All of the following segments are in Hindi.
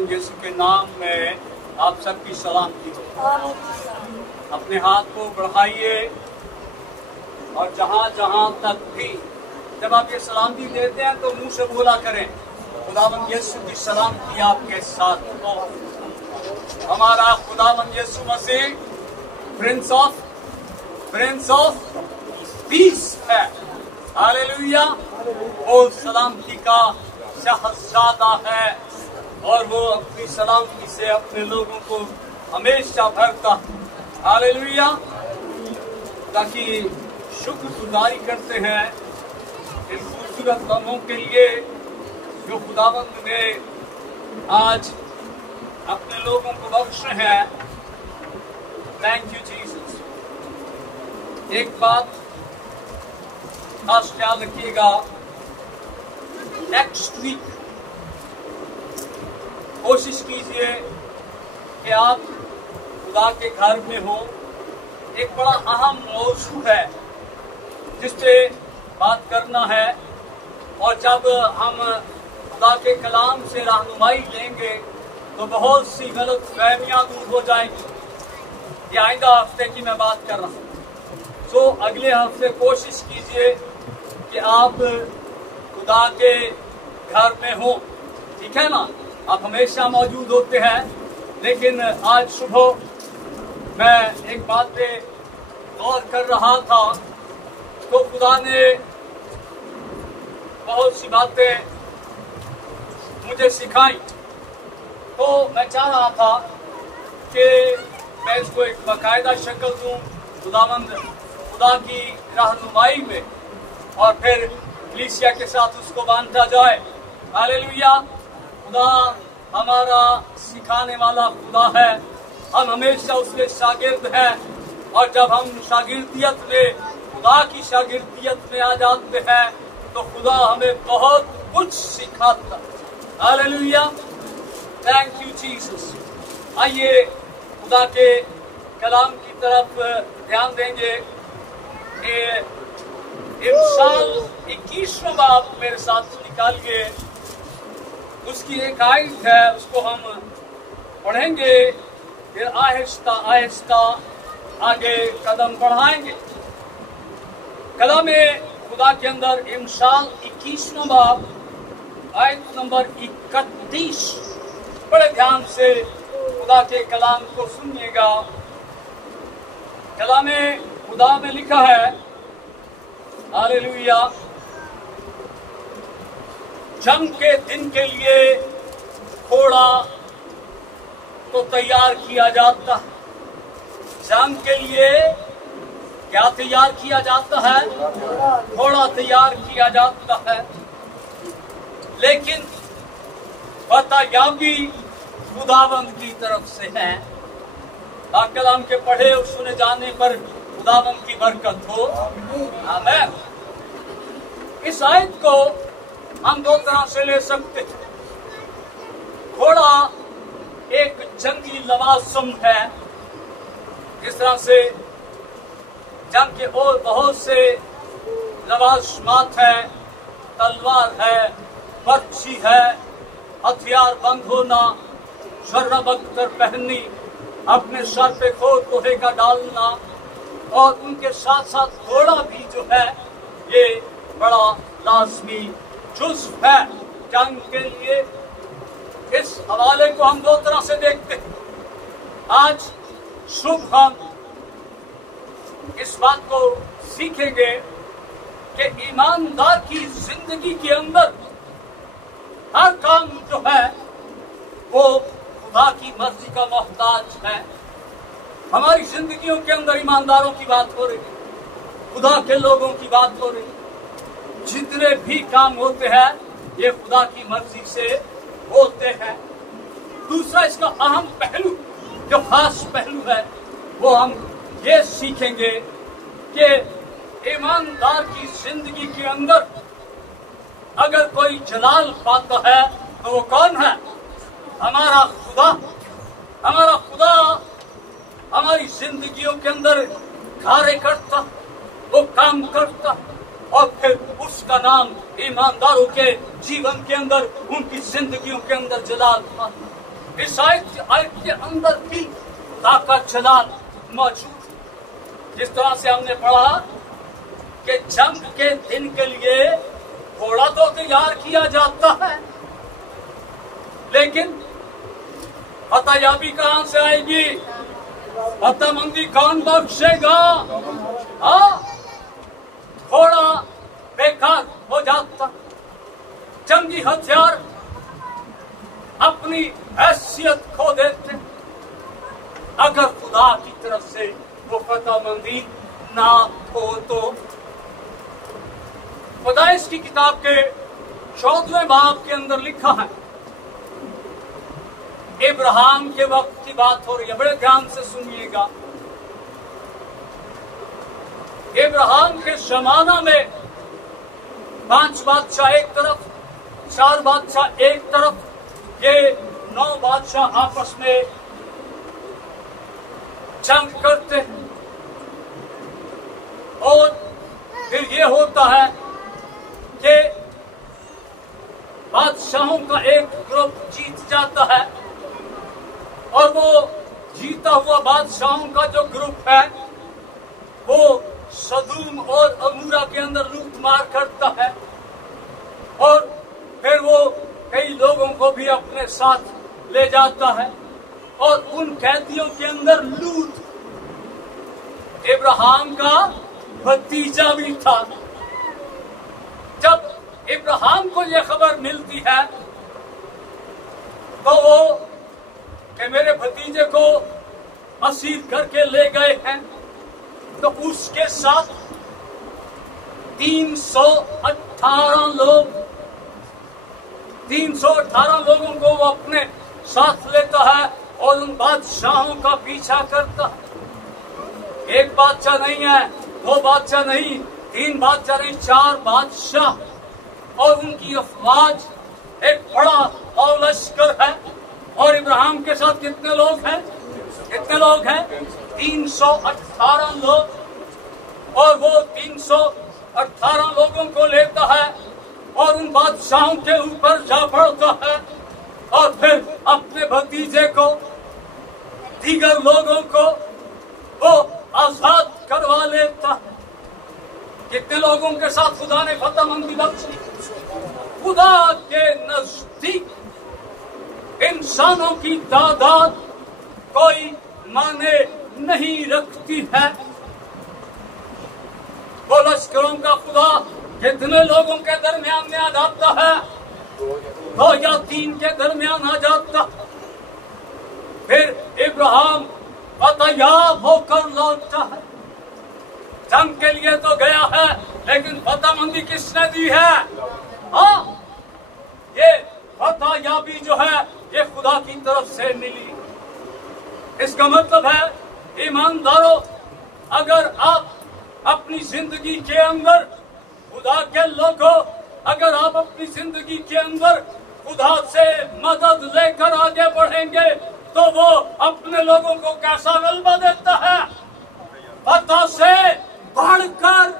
खुदावंद यीशु के नाम में आप सबकी सलामती हो। अपने हाथ को बढ़ाइए और जहाँ जहाँ तक भी जब आप ये सलामती देते हैं तो मुंह से बोला करें, खुदावंद यीशु की सलामती आपके साथ हो। हमारा खुदावंद यीशु मसीह प्रिंस ऑफ पीस है। हालेलुया। वो सलामती का शहजादा है और वो अपनी सलामती से अपने लोगों को हमेशा भरता। हालेलुया। ताकि शुक्रगुजारी करते हैं इन खूबसूरत लम्हों के लिए जो खुदावंद ने आज अपने लोगों को बख्शे हैं। Thank you Jesus. एक बात खास ख्याल रखिएगा, नेक्स्ट वीक कोशिश कीजिए कि आप खुदा के घर में हो। एक बड़ा अहम मौजू है जिस पे बात करना है और जब हम खुदा के कलाम से रहनुमाई लेंगे तो बहुत सी गलत फहमियां दूर हो जाएंगी। ये आइंदा हफ्ते की मैं बात कर रहा हूँ। तो अगले हफ्ते कोशिश कीजिए कि आप खुदा के घर में हो। ठीक है ना? आप हमेशा मौजूद होते हैं, लेकिन आज सुबह मैं एक बात पे गौर कर रहा था तो खुदा ने बहुत सी बातें मुझे सिखाई। तो मैं चाह रहा था कि मैं इसको एक बाकायदा शक्ल दूं खुदा की रहनुमाई में और फिर कलीसिया के साथ उसको बांटा जाए। हालेलुया। खुदा हमारा सिखाने वाला खुदा है। हम हमेशा उसके शागिर्द हैं और जब हम शागिर्दियत में खुदा की शागिर्दियत में आ जाते हैं तो खुदा हमें बहुत कुछ सिखाता है। हालेलुया। Thank you Jesus. आइए खुदा के कलाम की तरफ ध्यान देंगे। इमसाल 21वां बाब मेरे साथ निकालिए। उसकी एक आयत है, उसको हम पढ़ेंगे, फिर आहिस्ता आहिस्ता आगे कदम बढ़ाएंगे। कलाम खुदा के अंदर इमसाल 21वां बाब आयत नंबर 31। बड़े ध्यान से खुदा के कलाम को सुनिएगा। कलाम खुदा में लिखा है, हालेलुया, जंग के दिन के लिए घोड़ा तो तैयार किया जाता है। जंग के लिए क्या तैयार किया जाता है? घोड़ा तैयार किया जाता है। लेकिन फतहयाबी खुदावंद की तरफ से है। कलाम के पढ़े और सुने जाने पर खुदावंद की बरकत हो। आमीन। इस आयत को हम दो तरह से ले सकते हैं। घोड़ा एक जंगी लवासम है। इस तरह से जंग के और बहुत से लवासमात हैं। तलवार है, बर्छी है, हथियार बंद होना, शर्रा बख्तर पहननी, अपने सर पे खोर लोहे का डालना और उनके साथ साथ घोड़ा भी जो है ये बड़ा लाजमी जुज़्व है जंग के लिए। इस हवाले को हम दो तरह से देखते हैं। आज सुबह हम इस बात को सीखेंगे कि ईमानदार की जिंदगी के अंदर हर काम जो है वो खुदा की मर्जी का मोहताज है। हमारी जिंदगियों के अंदर ईमानदारों की बात हो रही है, खुदा के लोगों की बात हो रही है। जितने भी काम होते हैं ये खुदा की मर्जी से होते हैं। दूसरा इसका अहम पहलू, जो खास पहलू है, वो हम ये सीखेंगे कि ईमानदार की जिंदगी के अंदर अगर कोई जलाल पाता है तो वो कौन है? हमारा खुदा। हमारा खुदा हमारी जिंदगियों के अंदर कार्य करता, वो काम करता और फिर उसका नाम ईमानदारों के जीवन के अंदर, उनकी जिंदगियों के अंदर जलाल पाता। इस आयत के अंदर भी खुदा का जलाल मौजूद है। जिस तरह से हमने पढ़ा कि जंग के दिन के लिए घोड़ा तो तैयार किया जाता है, लेकिन फतहयाबी कहां से आएगी? फतहमंदी कौन बख्शेगा? घोड़ा बेकार हो जाता, जंगी हथियार अपनी हैसियत खो देते अगर खुदा की तरफ से वो फतहमंदी ना हो तो। पैदाइश की किताब के 14वें बाब के अंदर लिखा है, इब्राहिम के वक्त की बात हो रही है, बड़े ध्यान से सुनिएगा। इब्राहिम के जमाना में 5 बादशाह एक तरफ, 4 बादशाह एक तरफ, ये 9 बादशाह आपस में जंग करते हैं। और फिर ये होता है कि बादशाहों का एक ग्रुप जीत जाता है और वो जीता हुआ बादशाहों का जो ग्रुप है वो सदूम और अमूरा के अंदर लूट मार करता है और फिर वो कई लोगों को भी अपने साथ ले जाता है और उन कैदियों के अंदर लूट इब्राहिम का भतीजा भी था। जब इब्राहिम को यह खबर मिलती है तो वो कि मेरे भतीजे को असीर करके ले गए हैं, तो उसके साथ 318 लोगों को वो अपने साथ लेता है और उन बादशाहों का पीछा करता है। एक बादशाह नहीं है, 2 बादशाह नहीं, 3 बादशाह नहीं, 4 बादशाह और उनकी अफवाज, एक बड़ा और लश्कर है। और इब्राहिम के साथ कितने लोग हैं? कितने लोग हैं? 318 लोग। और वो 318 लोगों को लेता है और उन बादशाहों के ऊपर जा पड़ता है और फिर अपने भतीजे को, दीगर लोगों को वो आजाद करवा लेता है। कितने लोगों के साथ खुदा ने फतहमंदी बख्शी? खुदा के नजदीक इंसानों की तादाद कोई माने नहीं रखती है। वो लश्करों का खुदा कितने लोगों के दरमियान में आ जाता है? 2 या 3 के दरमियान आ जाता। फिर इब्राहिम फतहयाब होकर लौटता है। जंग के लिए तो गया है, लेकिन फतहमंदी किसने दी है? ये फतहयाबी जो है ये खुदा की तरफ से मिली। इसका मतलब है ईमानदारों, अगर आप अपनी जिंदगी के अंदर खुदा के लोगों, अगर आप अपनी जिंदगी के अंदर खुदा से मदद लेकर आगे बढ़ेंगे तो वो अपने लोगों को कैसा गलबा देता है? फतह से बढ़कर,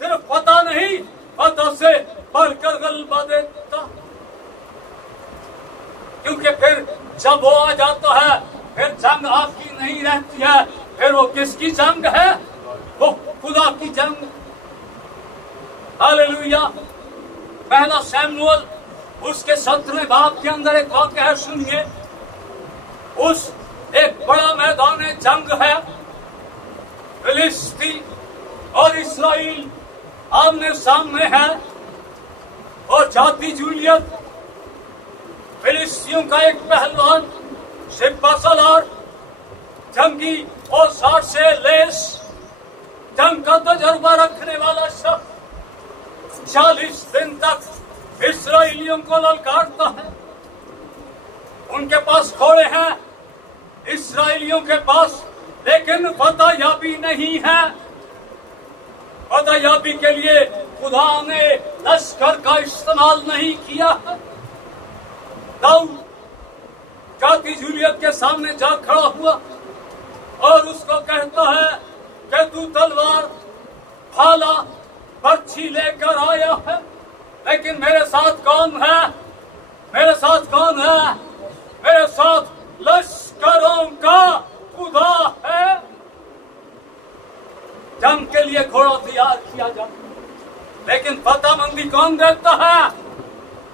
सिर्फ फतह नहीं, फतह से बढ़कर गलबा देता। क्योंकि फिर जब वो आ जाता है फिर जंग आपकी नहीं रहती है, फिर वो किसकी जंग है? वो खुदा की जंग। हालेलुया। पहला शमूएल उसके 17वें बाब के अंदर एक वाक्य है, सुनिए। उस एक बड़ा मैदान जंग है, फिलिस्ती और इस्राएल आमने सामने है और जाती जूलियत, फिलिस्तियों का एक पहलवान सिपा सलार, जंगी और साठ से लेस जंग का तजर्बा रखने वाला शख्स 40 दिन तक इस्राएलियों को ललकारता है। उनके पास घोड़े हैं इस्राएलियों के पास, लेकिन फतहयाबी नहीं है। फतहयाबी के लिए खुदा ने लश्कर का इस्तेमाल नहीं किया। दाऊद जाती जूलियत के सामने जा खड़ा हुआ और उसको कहता है कि तू तलवार, भाला, बर्छी लेकर आया है, लेकिन मेरे साथ कौन है? मेरे साथ कौन है? मेरे साथ लश्करों का खुदा है। जंग के लिए घोड़ा तैयार किया जाता, लेकिन फतहमंदी कौन देता है?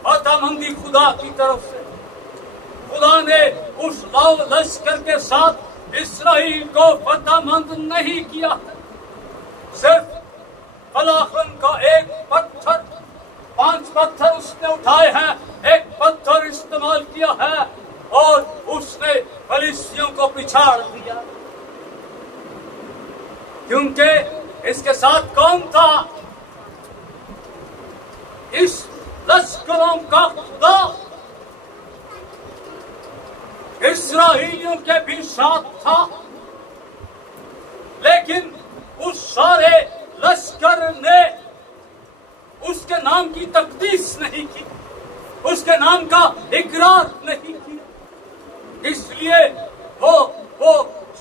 फतहमंदी खुदा की तरफ से। खुदा ने उस लश्कर के साथ इस्राएल को फतहमंद नहीं किया, सिर्फ फलाखन का एक पत्थर, 5 पत्थर उसने उठाए हैं, एक पत्थर इस्तेमाल किया है और उसने फलिस्तियों को पिछाड़ दिया। क्योंकि इसके साथ कौन था? इस लश्करों का खुदा इस्राएलियों के भी साथ था, लेकिन उस सारे लश्कर ने उसके नाम की तकदीस नहीं की, उसके नाम का इकरार नहीं किया, इसलिए वो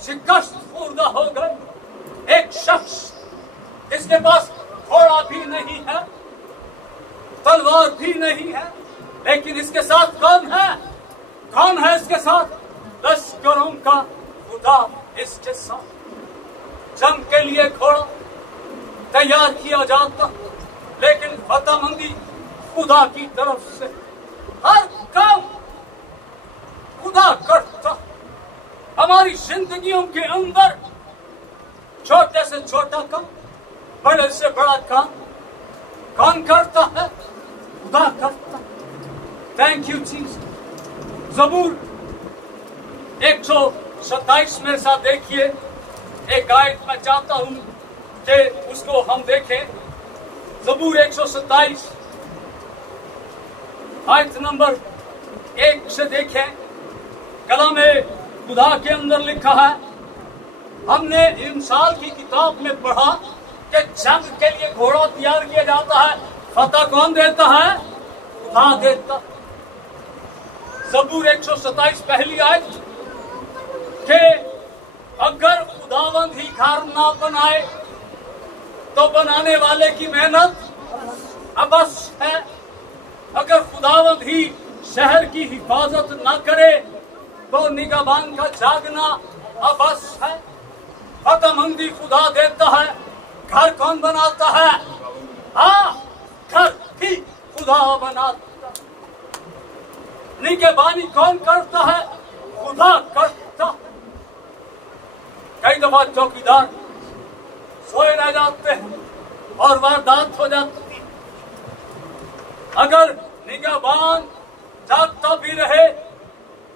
शिकस्त खुर्दा हो गए। एक शख्स इसके पास घोड़ा भी नहीं है, तलवार भी नहीं है, लेकिन इसके साथ कौन है? कौन है इसके साथ? लश्करों का खुदा इसके साथ। जंग के लिए घोड़ा तैयार किया जाता, लेकिन फतहमंदी खुदा की तरफ से। हर काम खुदा करता। हमारी जिंदगियों के अंदर छोटे से छोटा काम, बड़े से बड़ा काम कौन करता है? खुदा करता। Thank you Jesus. ज़बूर 127 मेरे साथ देखिए, एक आयत मैं चाहता हूं कि उसको हम देखें। ज़बूर 127 आयत नंबर 1 से देखें। कलाम खुदा के अंदर लिखा है, हमने इंसाल की किताब में पढ़ा कि जंग के लिए घोड़ा तैयार किया जाता है, फतह कौन देता है? खुदा देता। ज़बूर 127 पहली आयत कि अगर खुदावंद ही घर ना बनाए तो बनाने वाले की मेहनत अबस है। अगर खुदावंद ही शहर की हिफाजत ना करे तो निगहबान का जागना अबस है। फतहमंदी खुदा देता है, घर कौन बनाता है? हाँ, घर भी खुदा बनाता। निगहबानी कौन करता है? खुदा करता। कई दफा चौकीदार सोए रह जाते हैं और वारदात हो जाती है। अगर निगहबान जागता भी रहे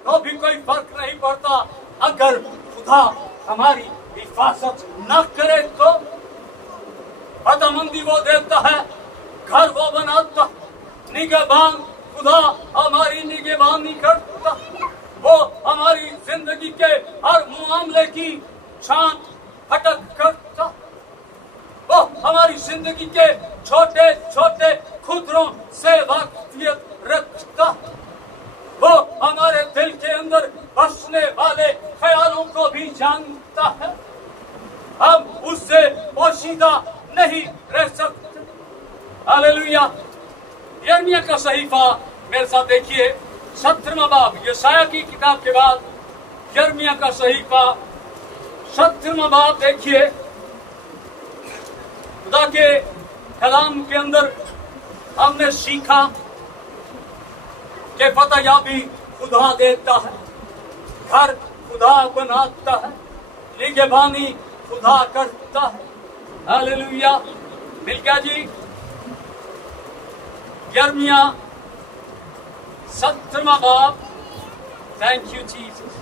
तो भी कोई फर्क नहीं पड़ता। अगर खुदा हमारी हिफाजत न करे तो फतहमंदी वो देता है, घर वो बनाता। निगहबान खुदा हमारी निगहबानी करता। वो हमारी जिंदगी के हर मामले की छान फटक करता। वो हमारी जिंदगी के छोटे छोटे खुदरों से वाकिफियत रखता। वो हमारे दिल के अंदर बसने वाले ख्यालों को भी जानता है। हम उससे पोशीदा नहीं रह सकते। हालेलुया। यिर्मयाह का सहीफा मेरे साथ देखिए, 17वां बाब, यशायाह की किताब के बाद यिर्मयाह का सहीफा 17वां बाब देखिए। खुदा के कलाम के अंदर हमने सीखा कि फतहयाबी खुदा देता है, घर खुदा बनाता है, निगहबानी खुदा करता है। हालेलुया। मिल गया जी। यिर्मयाह 17वां बाब। Thank you Jesus.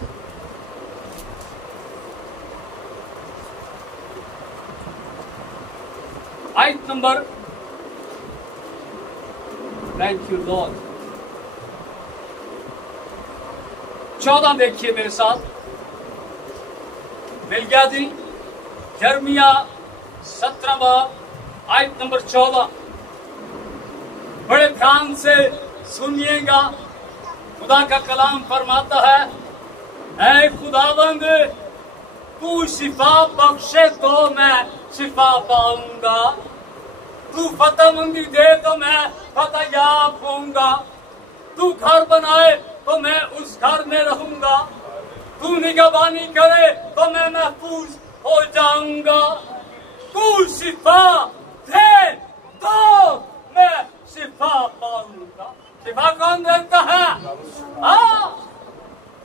आयत नंबर, थैंक यू लॉर्ड, 14 देखिए मेरे साथ। मिल गया जी। यिर्मयाह 17वां बाब आयत नंबर 14। बड़े ध्यान से सुनिएगा। खुदा का कलाम फरमाता है, ऐ खुदावंद तू शिफा बख्शे तो मैं शिफा पाऊंगा। तू फतहमंदी दे तो मैं फतहयाब होऊंगा। तू घर बनाए तो मैं उस घर में रहूंगा। तू निगहबानी करे तो मैं महफूज हो जाऊंगा। तू शिफा दे तो मैं शिफा पाऊंगा। शिफा कौन देता है?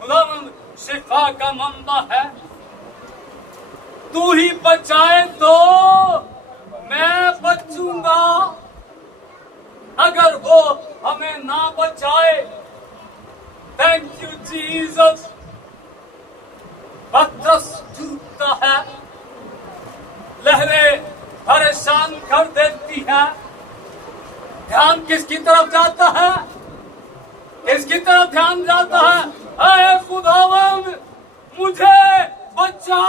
खुदावंद शिफा का मंबा है। तू ही बचाए तो मैं बचूंगा। अगर वो हमें ना बचाए, थैंक यू जीसस। पतरस डूबता है, लहरें परेशान कर देती है। ध्यान किसकी तरफ जाता है? किसकी तरफ ध्यान जाता है? ऐ खुदावंद मुझे बचा।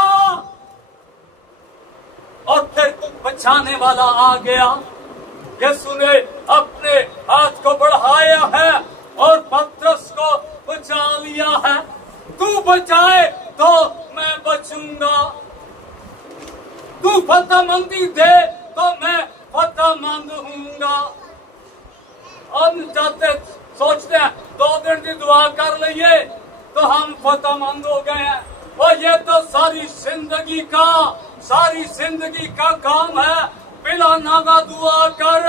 और फिर बचाने वाला आ गया। यीशु ने अपने हाथ को बढ़ाया है और पतरस को बचा लिया है। तू बचाए तो मैं बचूंगा। तू फतेहमंदी दे तो मैं फतेहमंद हूंगा। हम चाहते सोचते हैं 2 दिन की दुआ कर लिए तो हम फतेहमंद हो गए हैं। और ये तो सारी जिंदगी का काम है। बिला नागा दुआ कर,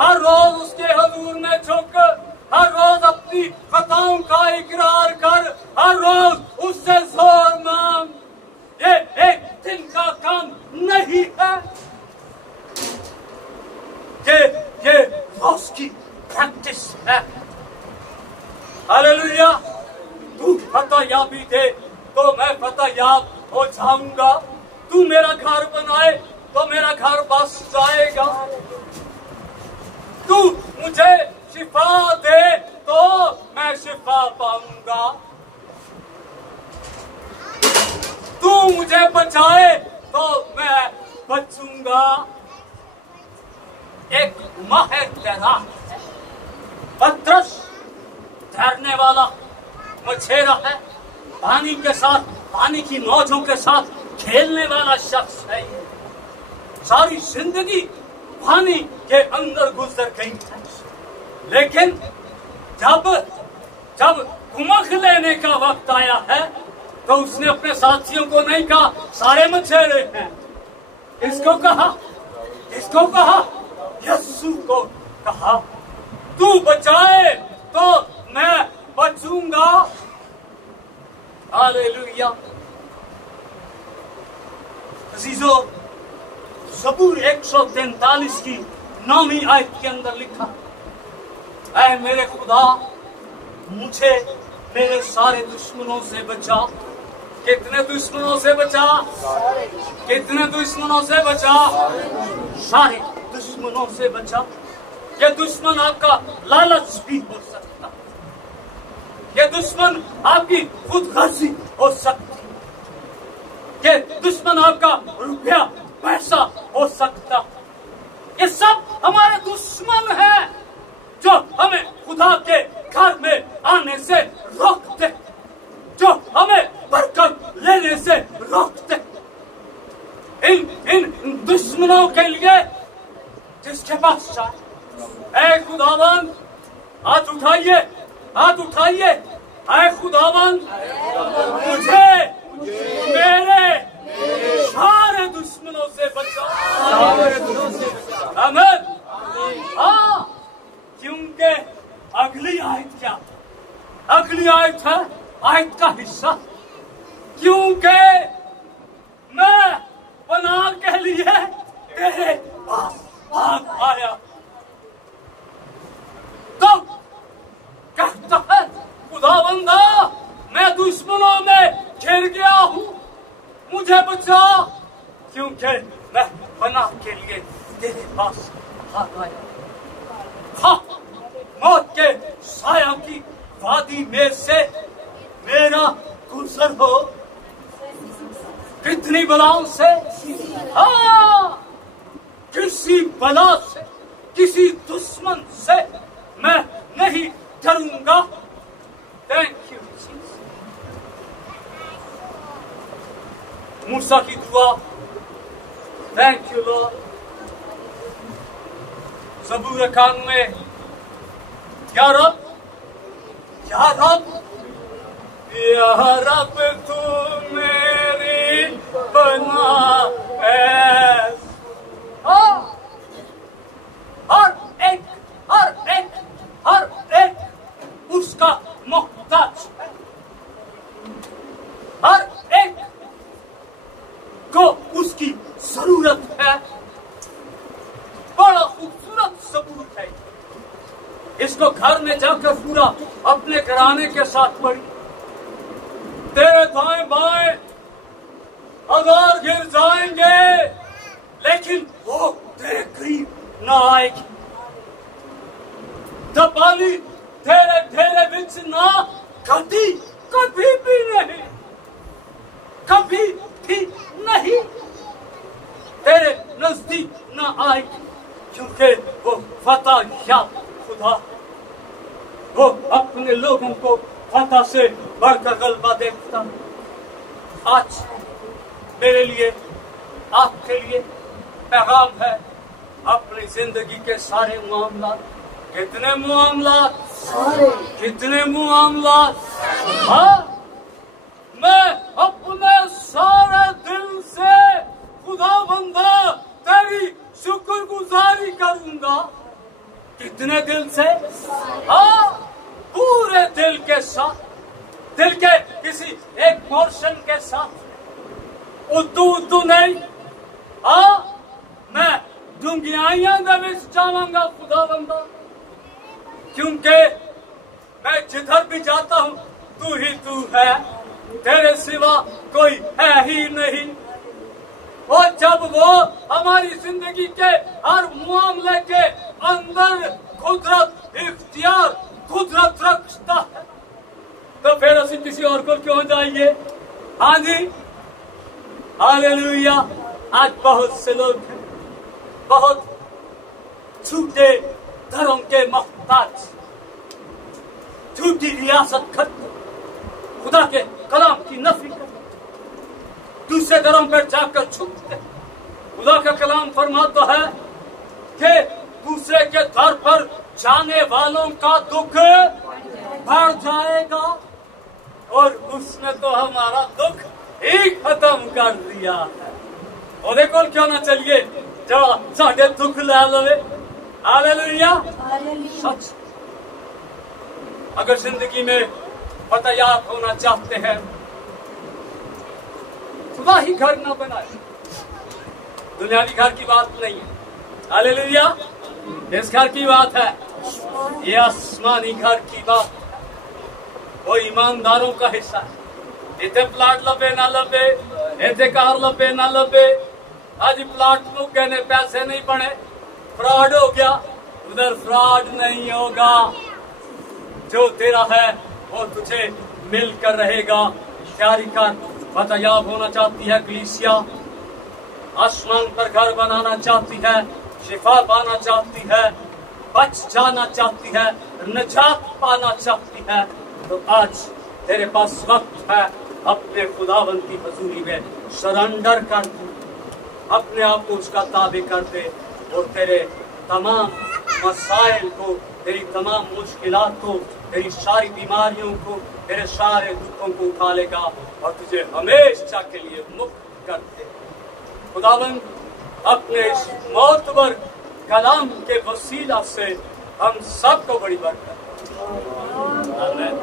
हर रोज उसके हुजूर में झुक, हर रोज अपनी खताओं का इकरार कर, हर रोज उससे जोर मांग। ये एक दिन का काम नहीं है, ये रोज की प्रैक्टिस है। हालेलुया। तू फतेहयाबी दे तो मैं फतेहयाब हो जाऊंगा। तू मेरा घर बनाए तो मेरा घर बस जाएगा। तू मुझे शिफा दे तो मैं शिफा पाऊंगा। तू मुझे बचाए तो मैं बचूंगा। एक माहिर तैराक है पतरस, तैरने वाला मछेरा है। पानी के साथ, पानी की मौजों के साथ खेलने वाला शख्स है। सारी जिंदगी पानी के अंदर गुजर गई है। लेकिन जब कुमक लेने का वक्त आया है तो उसने अपने साथियों को नहीं कहा सारे मछेरे हैं। किसको कहा? किसको कहा? यीशु को कहा। तू बचाए तो मैं बचूंगा। हालेलुया। अजीजों, ज़बूर 143 की 9वीं आयत के अंदर लिखा, ऐ मेरे खुदा मुझे मेरे सारे दुश्मनों से बचा। कितने दुश्मनों से बचा? कितने दुश्मनों से बचा? सारे दुश्मनों से बचा। ये दुश्मन आपका लालच भी हो सकता, ये दुश्मन आपकी खुदगर्जी हो सकती, ये दुश्मन आपका रुपया पैसा हो सकता। ये सब हमारे दुश्मन हैं जो हमें खुदा के घर में आने से रोकते, जो हमें बरकत लेने से रोकते। इन दुश्मनों के लिए जिसके पास जाए, ऐ खुदावन हाथ उठाइए, हाथ उठाइए। ऐ खुदावन मुझे मेरे सारे दुश्मनों से बचा। आमीन। हाँ, क्योंकि अगली आयत क्या? अगली आयत है आयत का हिस्सा, क्योंकि मैं पनाह के लिए तेरे पास भाग आया। तो कहता है खुदावंदा मैं दुश्मनों में घिर गया हूँ, मुझे बचा, क्योंकि मैं पनाह के लिए तेरे पास भाग आया। हाँ, मौत के साया की वादी में से मेरा गुजर हो, कितनी बलाओं से, हाँ, किसी बला से, किसी दुश्मन से मैं नहीं डरूंगा। थैंक यू मूसा की दुआ। Thank you Lord. ज़बूर 91, या या रब तू मेरी बना है। हर एक उसका मोहताज है। हर एक को उसकी जरूरत है। बड़ा खूबसूरत सबूत है। इसको घर में जाकर पूरा अपने घराने के साथ पढ़ी। तेरे दाएं बाएं हजार गिर जाएंगे, लेकिन वो तेरे करीब ना आएगी। दबाली तेरे ढेरे बिच ना कभी कभी भी नहीं, कभी भी नहीं तेरे नजदीक ना आएगी, क्योंकि वो फतह या खुदा, वो अपने लोगों को फतह से बढ़कर गलबा देता। आज मेरे लिए, आपके लिए पैगाम है, अपनी जिंदगी के सारे मामला, कितने मामला, कितने मामला, हाँ, मैं अपने सारे दिल से खुदावंदा तेरी शुक्रगुजारी करूंगा। कितने दिल से? हाँ, पूरे दिल के साथ, दिल के किसी एक पोर्शन के साथ, उद्दू नहीं। हाँ, मैं डूंघियाइयां दे विच जावांगा खुदावंदा, क्योंकि मैं जिधर भी जाता हूँ तू ही तू है, तेरे सिवा कोई है ही नहीं। और जब वो हमारी जिंदगी के हर मामले के अंदर कुदरत इख्तियार कुदरत रखता है, तो फिर ਅਸੀਂ किसी और को क्यों जाइए? हाँ जी, हालेलुया। आज बहुत से लोग हैं, बहुत झूठे घरों के मोहताज, झूठी रियासत करते, खुदा के कलाम की नफी करते, दूसरे घरों पर जाकर छुपते। खुदा का कलाम फरमाता है कि दूसरे के दर पर जाने वालों का दुख बढ़ जाएगा, और उसने तो हमारा दुख ही खत्म कर दिया है। और देखो क्यों ना चलिए जरा साढ़े दुख ला लवे। हालेलुया। सच, अगर जिंदगी में फतयाब होना चाहते हैं, खुदा ही घर ना बनाए, दुनियावी घर की बात नहीं है। हालेलुया। इस घर की बात है, ये आसमानी घर की बात है। वो ईमानदारों का हिस्सा है। इतने प्लाट लबे ना लबे, इतने कार लबे ना लबे, आज प्लाट मुक गए ने, पैसे नहीं बने, फ्रॉड हो गया, उधर फ्रॉड नहीं होगा। जो तेरा है वो तुझे मिलकर रहेगा। तैयारी कर, फतयाब होना चाहती है कलीसिया, आसमान पर घर बनाना चाहती है, शिफा पाना चाहती है, बच जाना चाहती है, निजात पाना चाहती है, तो आज तेरे पास वक्त है अपने खुदावंद की हजूरी में सरेंडर कर दे, अपने आप को उसका ताबे कर दे, और तेरे तमाम मसाइल को, तेरी तमाम मुश्किलात को, तेरी सारी बीमारियों को, तेरे सारे दुखों को उठा लेगा और तुझे हमेशा के लिए मुक्त कर दे। खुदावंद अपने इस मोतबर कलाम के वसीला से हम सबको बड़ी बरकत। आमीन।